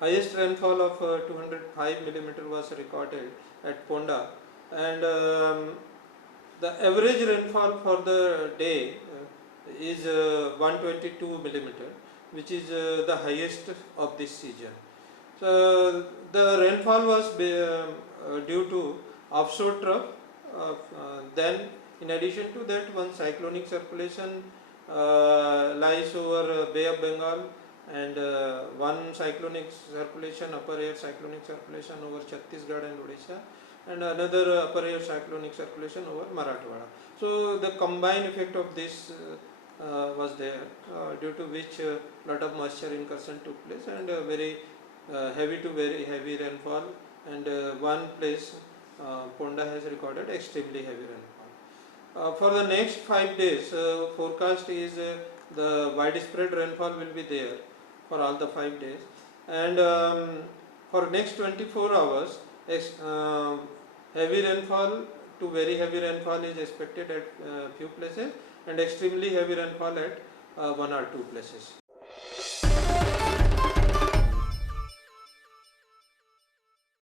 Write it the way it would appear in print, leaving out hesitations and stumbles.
highest rainfall of 205 millimeter was recorded at Ponda, and the average rainfall for the day is 122 millimeter, which is the highest of this season. So the rainfall was due to offshore trough. Then, in addition to that, one cyclonic circulation lies over Bay of Bengal, and one cyclonic circulation, upper air cyclonic circulation over Chhattisgarh and Odisha, and another upper air cyclonic circulation over Marathwada. So the combined effect of this was there, due to which lot of moisture incursion took place, and very heavy to very heavy rainfall, and one place Ponda has recorded extremely heavy rainfall. For the next 5 days, forecast is the widespread rainfall will be there for all the 5 days, and for next 24 hours, heavy rainfall to very heavy rainfall is expected at few places, and extremely heavy rainfall at one or two places.